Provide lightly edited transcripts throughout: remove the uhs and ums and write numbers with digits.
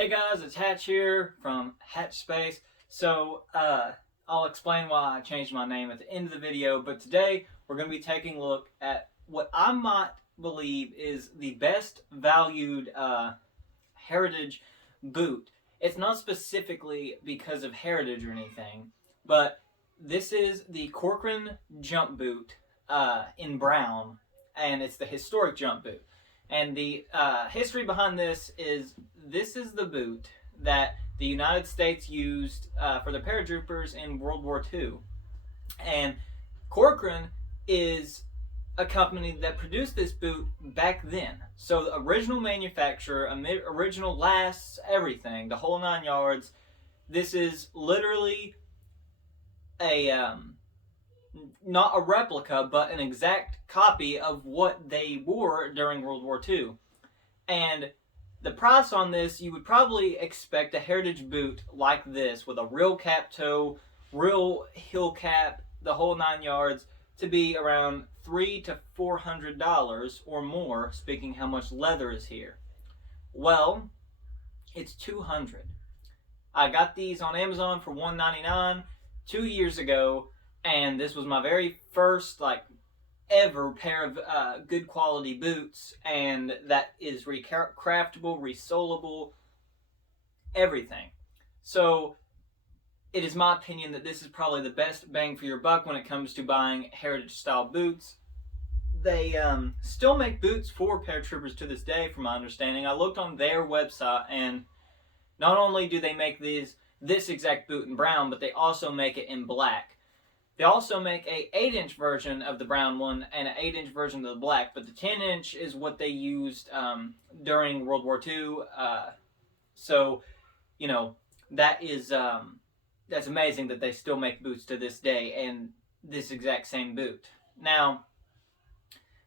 Hey guys, it's Hatch here from Hatch Space. I'll explain why I changed my name at the end of the video, but today we're going to be taking a look at what I might believe is the best valued heritage boot. It's not specifically because of heritage or anything, but this is the Corcoran Jump boot in brown, and it's the historic jump boot. And the history behind this is the boot that the United States used for the paratroopers in World War II. And Corcoran is a company that produced this boot back then. So the original manufacturer, original lasts, everything, the whole 9 yards. This is literally a not a replica, but an exact copy of what they wore during World War II. And the price on this, you would probably expect a heritage boot like this with a real cap toe, real heel cap, the whole 9 yards, to be around $300 to $400 or more, speaking how much leather is here. Well, it's $200. I got these on Amazon for $199 2 years ago, and this was my very first ever pair of good quality boots, and that is recraftable, resolable, everything. So it is my opinion that this is probably the best bang for your buck when it comes to buying heritage style boots. They still make boots for paratroopers to this day, from my understanding. I looked on their website, and not only do they make this exact boot in brown, but they also make it in black. They also make a 8-inch version of the brown one and an 8-inch version of the black, but the 10-inch is what they used during World War II. So, you know, that's amazing that they still make boots to this day, and this exact same boot. Now,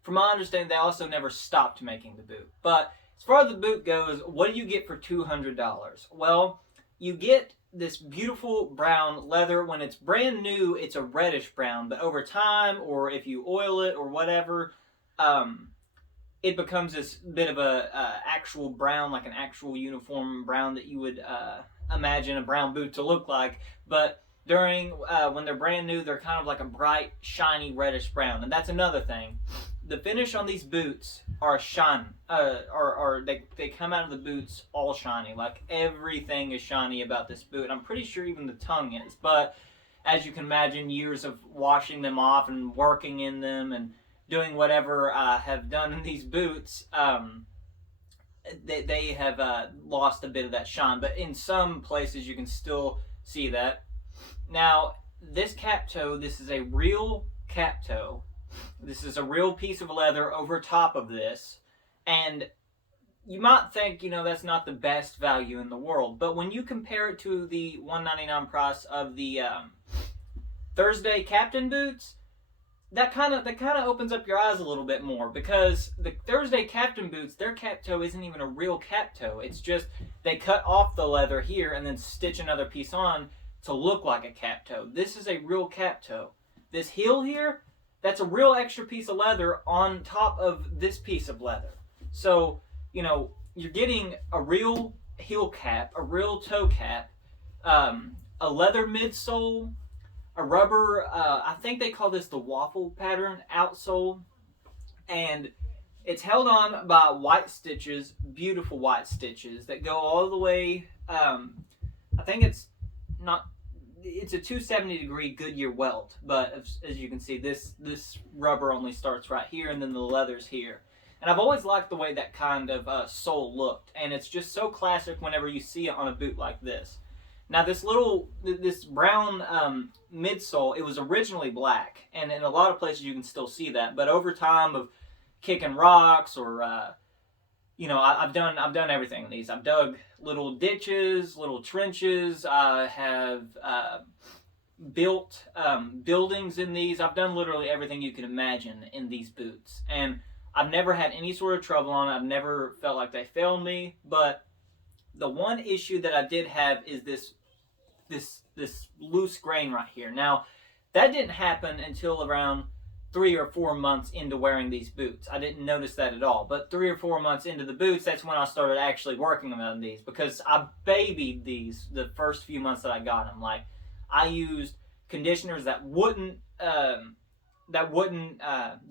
from my understanding, they also never stopped making the boot. But as far as the boot goes, what do you get for $200? Well, you get this beautiful brown leather. When it's brand new, it's a reddish brown, but over time, or if you oil it or whatever, it becomes this bit of a actual brown, like an actual uniform brown that you would imagine a brown boot to look like. But during when they're brand new, they're kind of like a bright, shiny, reddish brown. And that's another thing. The finish on these boots are shiny, they come out of the boots all shiny. Like, everything is shiny about this boot. I'm pretty sure even the tongue is. But as you can imagine, years of washing them off and working in them and doing whatever I have done in these boots, they have lost a bit of that shine. But in some places, you can still see that. Now, this cap toe, this is a real cap toe. This is a real piece of leather over top of this. And you might think, that's not the best value in the world. But when you compare it to the $199 price of the Thursday Captain boots, that kind of opens up your eyes a little bit more. Because the Thursday Captain boots, their cap toe isn't even a real cap toe. It's just they cut off the leather here and then stitch another piece on to look like a cap toe. This is a real cap toe. This heel here, that's a real extra piece of leather on top of this piece of leather. So, you're getting a real heel cap, a real toe cap, a leather midsole, a rubber, I think they call this the waffle pattern outsole, and it's held on by white stitches, beautiful white stitches that go all the way, I think it's a 270-degree Goodyear welt, but as you can see, this rubber only starts right here, and then the leather's here. And I've always liked the way that kind of sole looked, and it's just so classic whenever you see it on a boot like this. Now, this brown midsole, it was originally black, and in a lot of places you can still see that. But over time of kicking rocks or I've done everything in these. I've dug little ditches, little trenches. I have built buildings in these. I've done literally everything you can imagine in these boots. And I've never had any sort of trouble on it. I've never felt like they failed me. But the one issue that I did have is this loose grain right here. Now, that didn't happen until around 3 or 4 months into wearing these boots. I didn't notice that at all. But 3 or 4 months into the boots, that's when I started actually working on these, because I babied these the first few months that I got them. Like, I used conditioners that wouldn't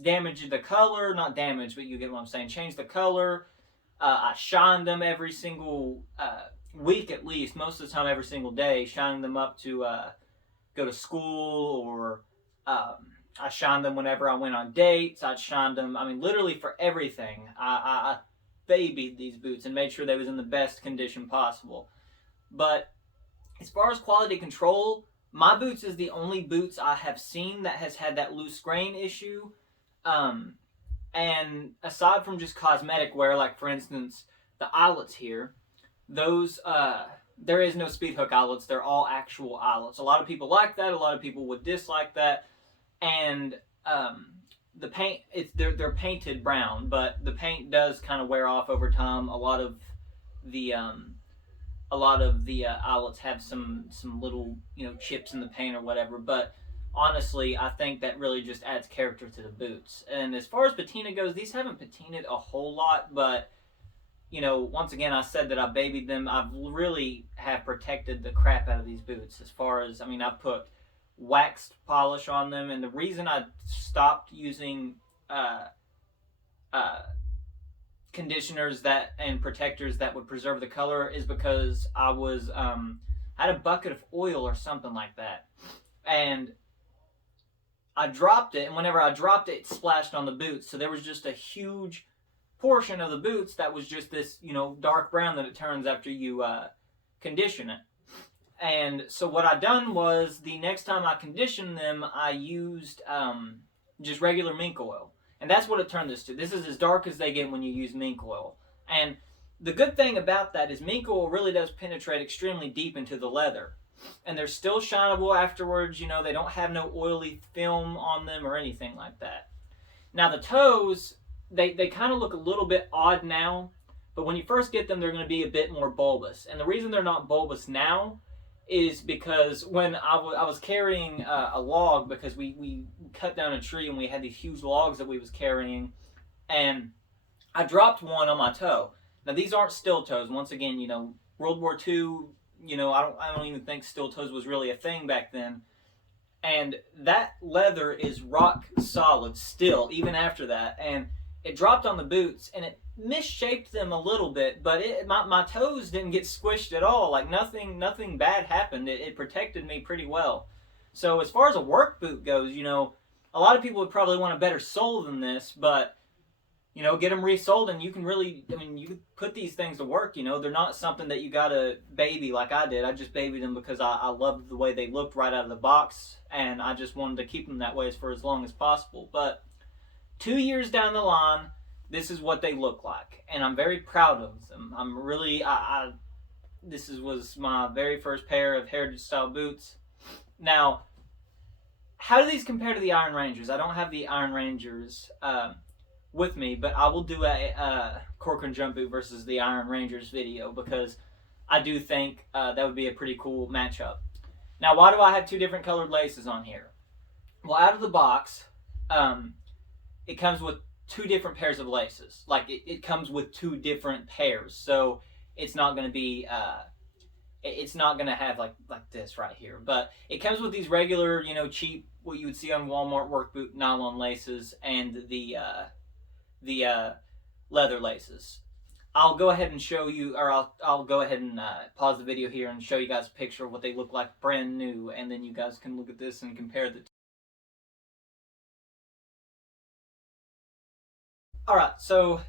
damage the color, not damage, but you get what I'm saying, change the color. I shined them every single week, at least, most of the time every single day, shining them up to go to school, or I shined them whenever I went on dates. I'd shined them, I mean, literally for everything. I babied these boots and made sure they was in the best condition possible. But as far as quality control, my boots is the only boots I have seen that has had that loose grain issue. And aside from just cosmetic wear, like for instance, the eyelets here, those, there is no speed hook eyelets. They're all actual eyelets. A lot of people like that. A lot of people would dislike that. And the paint, they're painted brown, but the paint does kind of wear off over time. A lot of the eyelets have some little, you know, chips in the paint or whatever. But honestly, I think that really just adds character to the boots. And as far as patina goes, these haven't patinaed a whole lot, but you know, once again, I said that I babied them. I've really have protected the crap out of these boots. As far as, I mean, I put waxed polish on them, and the reason I stopped using conditioners and protectors that would preserve the color is because I was I had a bucket of oil or something like that, and I dropped it, and whenever I dropped it, it splashed on the boots. So there was just a huge portion of the boots that was just this, you know, dark brown that it turns after you condition it. And so what I done was, the next time I conditioned them, I used just regular mink oil. And that's what it turned this to. This is as dark as they get when you use mink oil. And the good thing about that is mink oil really does penetrate extremely deep into the leather. And they're still shinable afterwards. You know, they don't have no oily film on them or anything like that. Now the toes, they kind of look a little bit odd now. But when you first get them, they're going to be a bit more bulbous. And the reason they're not bulbous now is because when I was carrying a log, because we cut down a tree and we had these huge logs that we was carrying, and I dropped one on my toe. Now these aren't steel toes. Once again, you know, World War II, you know, I don't even think steel toes was really a thing back then. And that leather is rock solid still, even after that. And it dropped on the boots, and it misshaped them a little bit, but my toes didn't get squished at all. Like nothing bad happened. It protected me pretty well. So as far as a work boot goes, you know, a lot of people would probably want a better sole than this, but you know, get them resoled, and you can really, I mean, you could put these things to work. You know, they're not something that you gotta baby like I did. I just babied them because I loved the way they looked right out of the box, and I just wanted to keep them that way for as long as possible. But 2 years down the line, this is what they look like, and I'm very proud of them. I'm really, this was my very first pair of heritage style boots. Now, how do these compare to the Iron Rangers? I don't have the Iron Rangers with me, but I will do a Corcoran jump boot versus the Iron Rangers video, because I do think that would be a pretty cool matchup. Now, why do I have two different colored laces on here? Well, out of the box, it comes with two different pairs of laces. Like it comes with two different pairs, so it's not going to be it's not going to have like this right here, but it comes with these regular, you know, cheap, what you would see on Walmart work boot nylon laces, and the leather laces. I'll go ahead and show you, or I'll go ahead and pause the video here and show you guys a picture of what they look like brand new, and then you guys can look at this and compare the two. Alright, so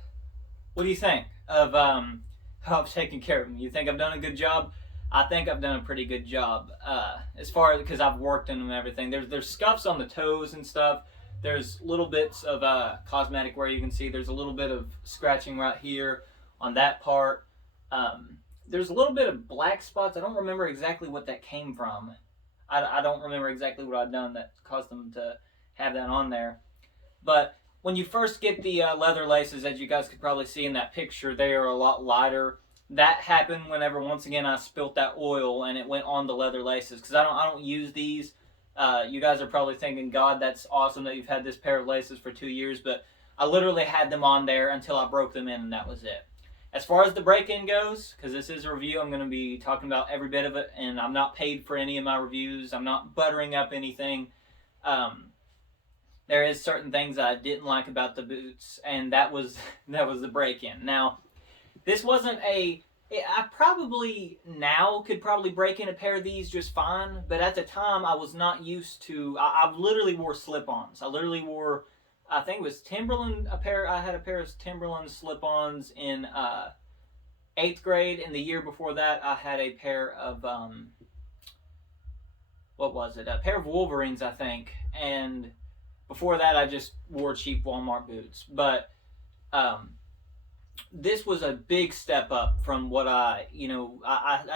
what do you think of how I've taken care of them? You think I've done a good job? I think I've done a pretty good job, as far as, because I've worked in them and everything. There's scuffs on the toes and stuff. There's little bits of cosmetic where you can see there's a little bit of scratching right here on that part. There's a little bit of black spots. I don't remember exactly what that came from. I don't remember exactly what I've done that caused them to have that on there. But when you first get the leather laces, as you guys could probably see in that picture, they are a lot lighter. That happened whenever, once again, I spilt that oil and it went on the leather laces, because I don't use these You guys are probably thinking, God, that's awesome that you've had this pair of laces for 2 years, but I literally had them on there until I broke them in, and that was it. As far as the break-in goes, because this is a review, I'm going to be talking about every bit of it, and I'm not paid for any of my reviews. I'm not buttering up anything. There is certain things I didn't like about the boots, and that was the break-in. Now, this wasn't I probably now could probably break in a pair of these just fine, but at the time I was not used to. I literally wore slip-ons. I literally wore, I think it was Timberland, I had a pair of Timberland slip-ons in 8th grade, and the year before that I had a pair of, what was it? A pair of Wolverines, I think, and before that I just wore cheap Walmart boots. But this was a big step up from what I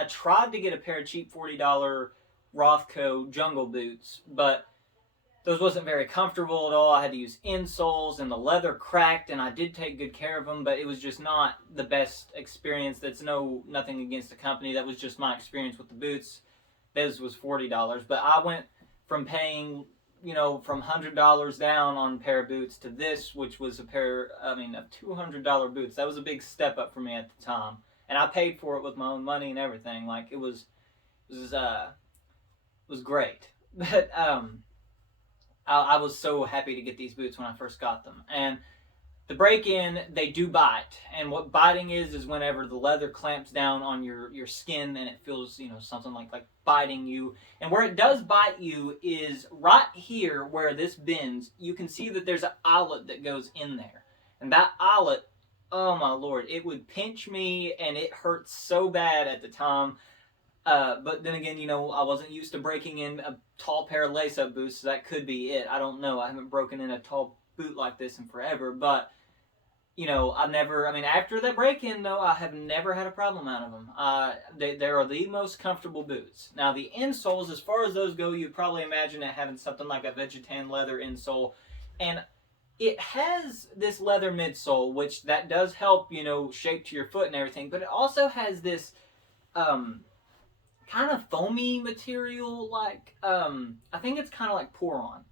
tried to get a pair of cheap $40 Rothco jungle boots, but those wasn't very comfortable at all. I had to use insoles, and the leather cracked, and I did take good care of them, but it was just not the best experience. That's nothing against the company. That was just my experience with the boots. This was $40, but I went from paying, from $100 down on a pair of boots to this, which was a pair, of $200 boots. That was a big step up for me at the time, and I paid for it with my own money and everything. Like, it was great. But I was so happy to get these boots when I first got them. And the break-in, they do bite. And what biting is whenever the leather clamps down on your skin and it feels, something like biting you. And where it does bite you is right here where this bends. You can see that there's an eyelet that goes in there. And that eyelet, oh my Lord, it would pinch me, and it hurt so bad at the time. But then again, I wasn't used to breaking in a tall pair of lace-up boots, so that could be it. I don't know. I haven't broken in a tall boot like this in forever. But, after that break-in, though, I have never had a problem out of them. They are the most comfortable boots. Now, the insoles, as far as those go, you'd probably imagine it having something like a Vegetan leather insole. And it has this leather midsole, which that does help, shape to your foot and everything. But it also has this kind of foamy material, like I think it's kind of like Poron,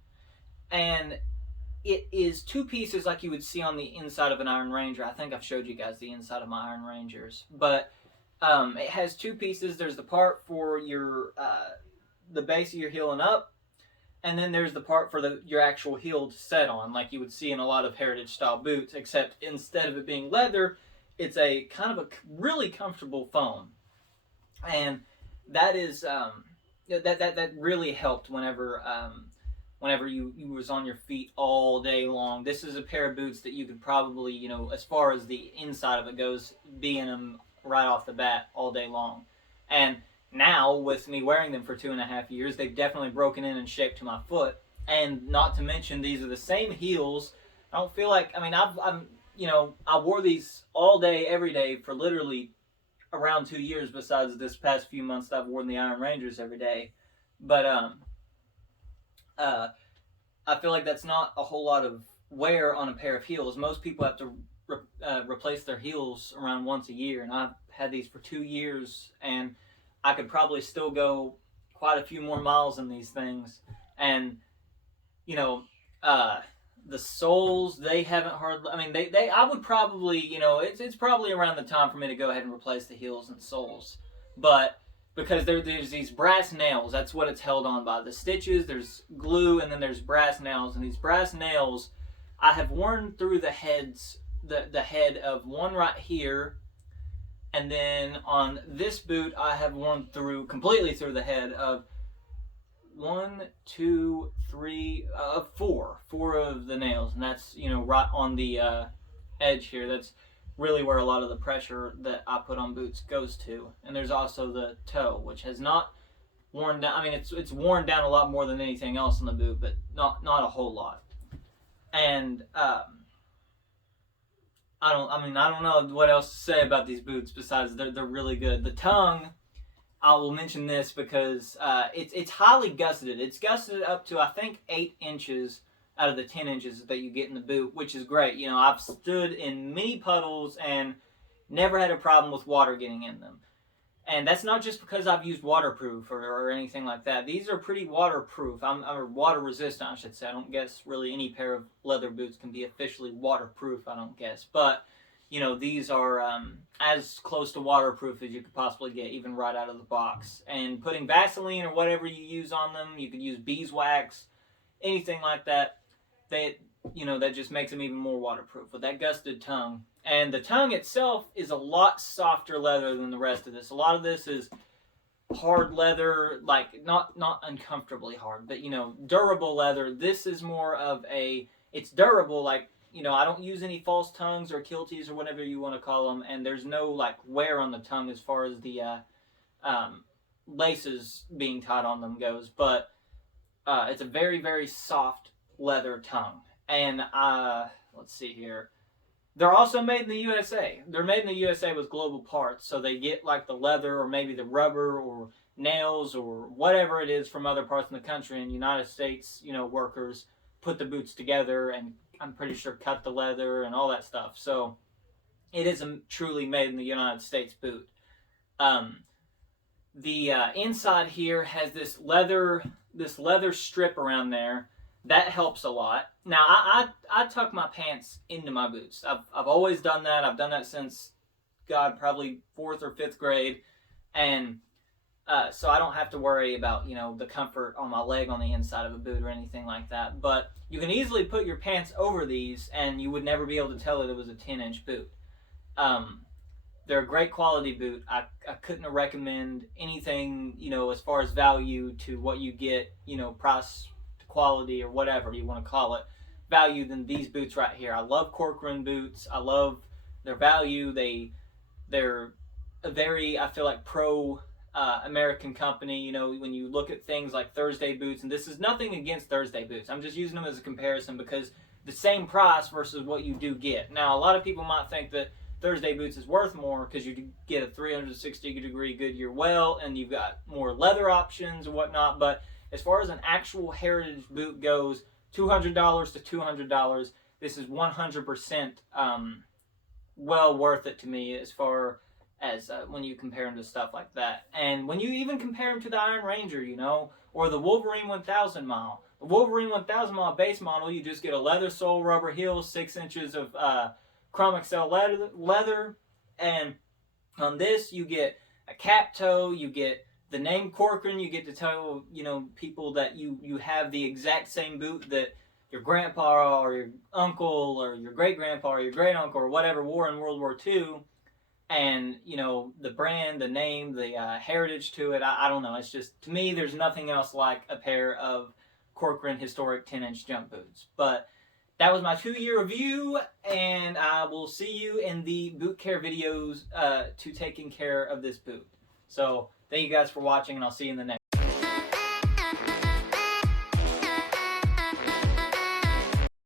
and it is 2 pieces like you would see on the inside of an Iron Ranger. I think I've showed you guys the inside of my Iron Rangers, but it has 2 pieces. There's the part for your the base of your heel and up, and then there's the part for your actual heel to set on, like you would see in a lot of heritage style boots, except instead of it being leather, it's a kind of a really comfortable foam. And that is that really helped whenever you was on your feet all day long. This is a pair of boots that you could probably, as far as the inside of it goes, be in them right off the bat all day long. And now, with me wearing them for 2.5 years, they've definitely broken in and shaped to my foot. And not to mention, these are the same heels. I don't feel like, I wore these all day, every day for literally around 2 years, besides this past few months that I've worn the Iron Rangers every day. But I feel like that's not a whole lot of wear on a pair of heels. Most people have to replace their heels around once a year, and I've had these for 2 years, and I could probably still go quite a few more miles in these things. And the soles, they haven't hardly, I would probably, it's probably around the time for me to go ahead and replace the heels and soles. But because there's these brass nails, that's what it's held on by. The stitches, there's glue, and then there's brass nails. And these brass nails, I have worn through the heads, the head of one right here. And then on this boot, I have worn completely through the head of 1, 2, 3, 4 of the nails, and that's right on the edge here. That's really where a lot of the pressure that I put on boots goes to. And there's also the toe, which has not worn down. It's worn down a lot more than anything else in the boot, but not a whole lot. And I don't know what else to say about these boots besides they're really good. The tongue, I will mention this because it's highly gusseted. It's gusseted up to, I think, 8 inches out of the 10 inches that you get in the boot, which is great. I've stood in many puddles and never had a problem with water getting in them. And that's not just because I've used waterproof or anything like that. These are pretty waterproof. Or water resistant, I should say. I don't guess really any pair of leather boots can be officially waterproof, I don't guess. But, you know, these are as close to waterproof as you could possibly get, even right out of the box. And putting Vaseline or whatever you use on them, you could use beeswax, anything like that. That just makes them even more waterproof with that gusseted tongue. And the tongue itself is a lot softer leather than the rest of this. A lot of this is hard leather, like not uncomfortably hard, but durable leather. This is more of it's durable, like, I don't use any false tongues or kilties or whatever you want to call them, and there's no like wear on the tongue as far as the laces being tied on them goes. But it's a very, very soft leather tongue. And let's see here. They're also made in the USA. They're made in the USA with global parts, so they get like the leather or maybe the rubber or nails or whatever it is from other parts of the country. And United States, workers put the boots together and I'm pretty sure cut the leather and all that stuff. So it is a truly made in the United States boot. The inside here has this leather strip around there. That helps a lot. Now, I tuck my pants into my boots. I've always done that. I've done that since, probably 4th or 5th grade. And so I don't have to worry about, the comfort on my leg on the inside of a boot or anything like that. But you can easily put your pants over these and you would never be able to tell that it was a 10-inch boot. They're a great quality boot. I couldn't recommend anything, as far as value to what you get, price, quality, or whatever you want to call it, value than these boots right here. I love Corcoran boots. I love their value. They're a very, I feel like, pro American company. When you look at things like Thursday boots, and this is nothing against Thursday boots, I'm just using them as a comparison because the same price versus what you do get. Now, a lot of people might think that Thursday boots is worth more because you get a 360-degree Goodyear well, and you've got more leather options and whatnot, but as far as an actual heritage boot goes, $200 to $200, this is 100% well worth it to me as far as when you compare them to stuff like that. And when you even compare them to the Iron Ranger, or the Wolverine 1000 mile. The Wolverine 1000 mile base model, you just get a leather sole, rubber heel, 6 inches of Chrome Excel leather. And on this, you get a cap toe, you get the name Corcoran. You get to tell, people that you have the exact same boot that your grandpa or your uncle or your great-grandpa or your great-uncle or whatever wore in World War II. And, the brand, the name, the heritage to it, I don't know. It's just, to me, there's nothing else like a pair of Corcoran historic 10-inch jump boots. But that was my 2-year review, and I will see you in the boot care videos to taking care of this boot. So, thank you guys for watching, and I'll see you in the next one.